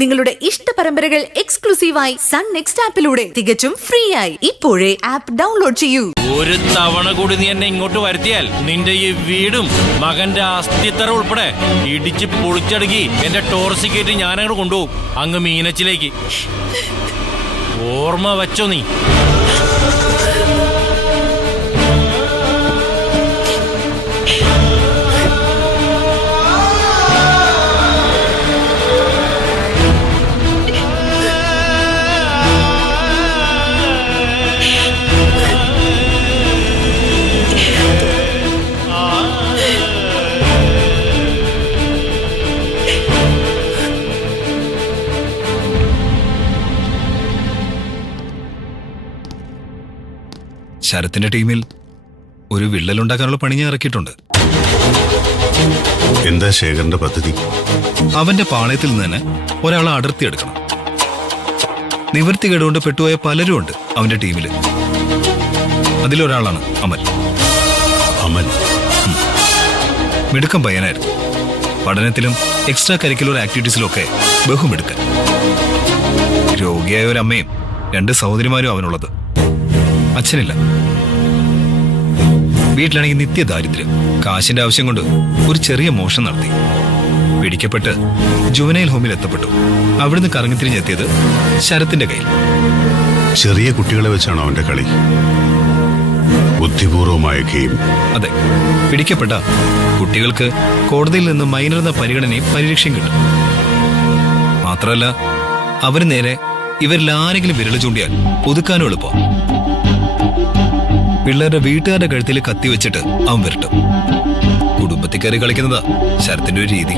നിങ്ങളുടെ ഇഷ്ട പരമ്പരകൾ എക്സ്ക്ലൂസീവായി സൺ നെക്സ്റ്റ് ആപ്പിലൂടെ തികച്ചും ഫ്രീ ആയി ഇപ്പോഴേ ആപ്പ് ഡൗൺലോഡ് ചെയ്യൂ. ഒരു തവണ കൂടി നീ എന്നെ ഇങ്ങോട്ട് വരുത്തിയാൽ നിന്റെ ഈ വീടും മകന്റെ അസ്ഥിത്തറ ഉൾപ്പെടെ ഇടിച്ച് പൊളിച്ചടുക്കി എന്റെ ടോർസി കയറ്റി ഞാനങ്ങോട്ട് കൊണ്ടുപോകും അങ്ങ് മീനച്ചിലേക്ക്. ഓർമ്മ വെച്ചോ നീ. ശരത്തിന്റെ ടീമിൽ ഒരു വിള്ളലുണ്ടാക്കാനുള്ള പണി ഞാൻ ഇറക്കിയിട്ടുണ്ട്. എന്താ ശേഖരന്റെ പദ്ധതി? അവന്റെ പാളയത്തിൽ നിന്ന് തന്നെ ഒരാളെ അടർത്തിയെടുക്കണം. നിവൃത്തികേടുകൊണ്ട് പെട്ടുപോയ പലരും ഉണ്ട് അവന്റെ ടീമില്. അതിലൊരാളാണ് അമൽ. അമൽ മിടുക്കം പയ്യനായിരുന്നു. പഠനത്തിലും എക്സ്ട്രാ കരിക്കുലർ ആക്ടിവിറ്റീസിലും ഒക്കെ ബഹുമിടുക്കൻ. രോഗിയായ ഒരു അമ്മയും 2 സഹോദരിമാരും അവനുള്ളത്. അച്ഛനില്ല. വീട്ടിലാണെങ്കിൽ നിത്യദാരിദ്ര്യം. കാശിന്റെ ആവശ്യം കൊണ്ട് ഒരു ചെറിയ മോഷണം നടത്തി. പിടിക്കപ്പെട്ട് ജുവനൈൽ ഹോമിൽ എത്തപ്പെട്ടു. അവിടുന്ന് കറങ്ങിത്തിരിഞ്ഞെത്തിയത് ശരത്തിന്റെ കയ്യിൽ. ചെറിയ കുട്ടികളെ വെച്ചാണോ അവന്റെ കളി? ബുദ്ധിപൂർവമായ ഗെയിം. അതെ, പിടിക്കപ്പെട്ട കുട്ടികൾക്ക് കോടതിയിൽ നിന്ന് മൈനർ എന്ന പരിഗണനയും പരിരക്ഷയും കിട്ടും. മാത്രമല്ല, അവര് നേരെ ഇവരിൽ ആരെങ്കിലും വിരൽ ചൂണ്ടിയാൽ ഒതുക്കാനും എളുപ്പം. പിള്ളേരുടെ വീട്ടുകാരുടെ കഴുത്തിൽ കത്തി വെച്ചിട്ട് അവൻ വരട്ടും. കുടുംബത്തിൽ കയറി കളിക്കുന്നതാ ശരത്തിന്റെ ഒരു രീതി.